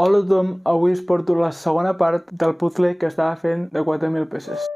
Hola a tothom, avui us porto la segona part del puzzle que estava fent de 4.000 peces.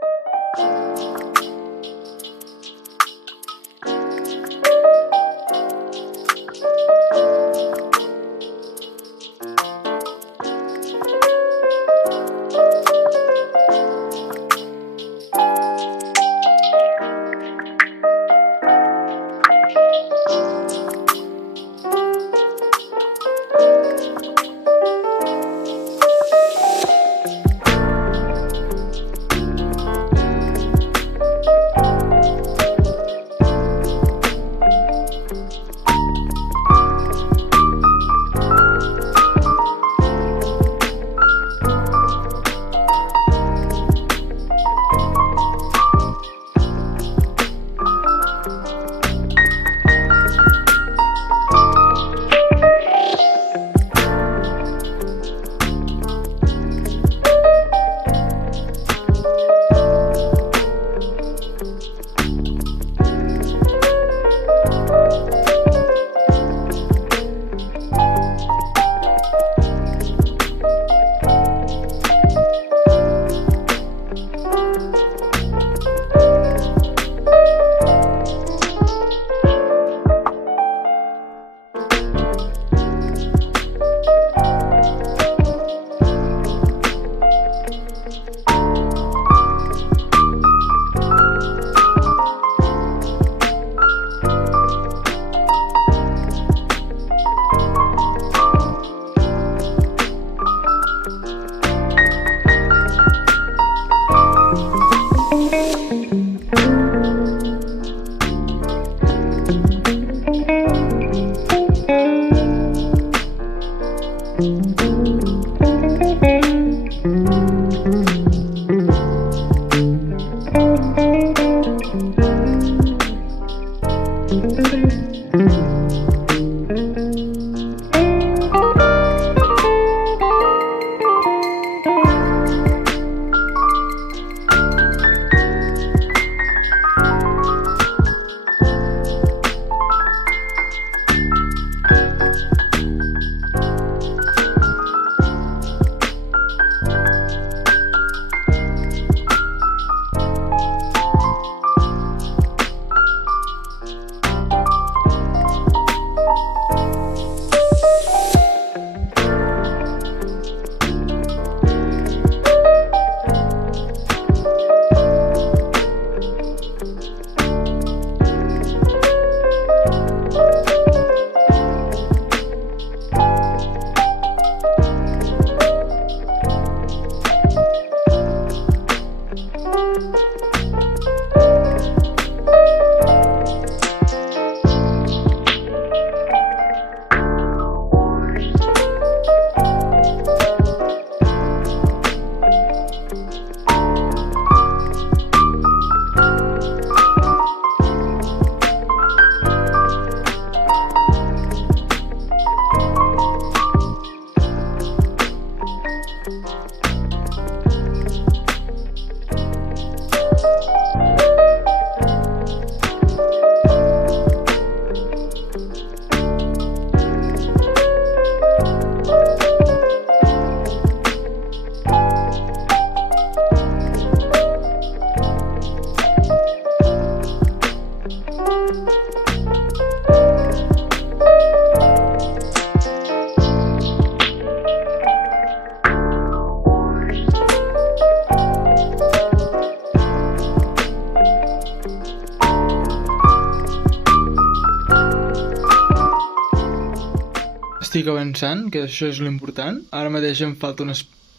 Estic avançant, que això és l'important. Ara mateix em falta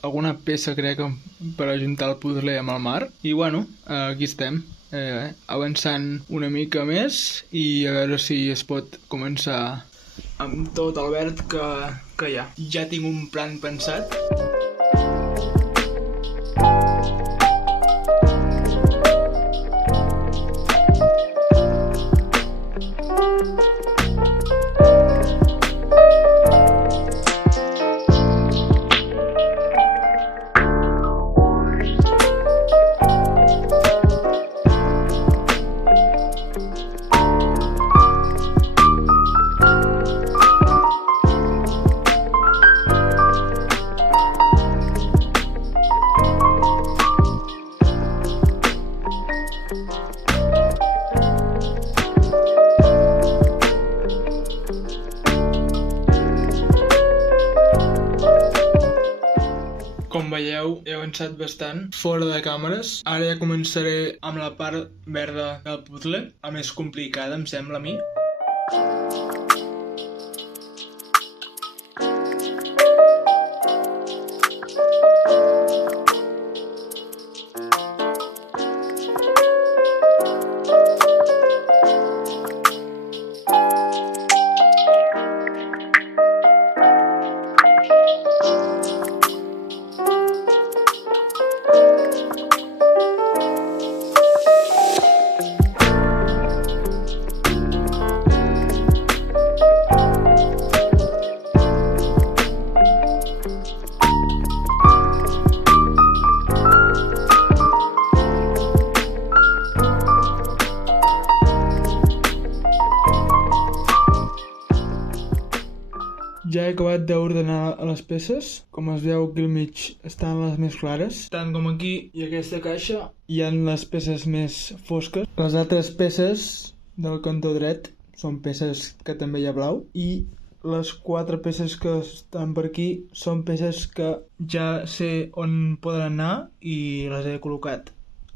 alguna peça, crec, per ajuntar el puzzle amb el mar. I bueno, aquí estem, avançant una mica més i a veure si es pot començar amb tot el verd que hi ha. Ja tinc un plan pensat. Com veieu, he avançat bastant fora de càmeres. Ara ja començaré amb la part verda del puzzle, la més complicada, em sembla a mi. Ja he acabat d'ordenar les peces. Com es veu, aquí al mig estan les més clares. Tant com aquí i aquesta caixa hi ha les peces més fosques. Les altres peces del cantó dret són peces que també hi ha blau. I les 4 peces que estan per aquí són peces que ja sé on poden anar i les he col·locat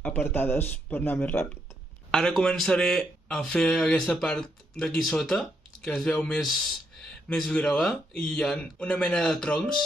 apartades per anar més ràpid. Ara començaré a fer aquesta part d'aquí sota, que es veu més groga, i hi ha una mena de troncs.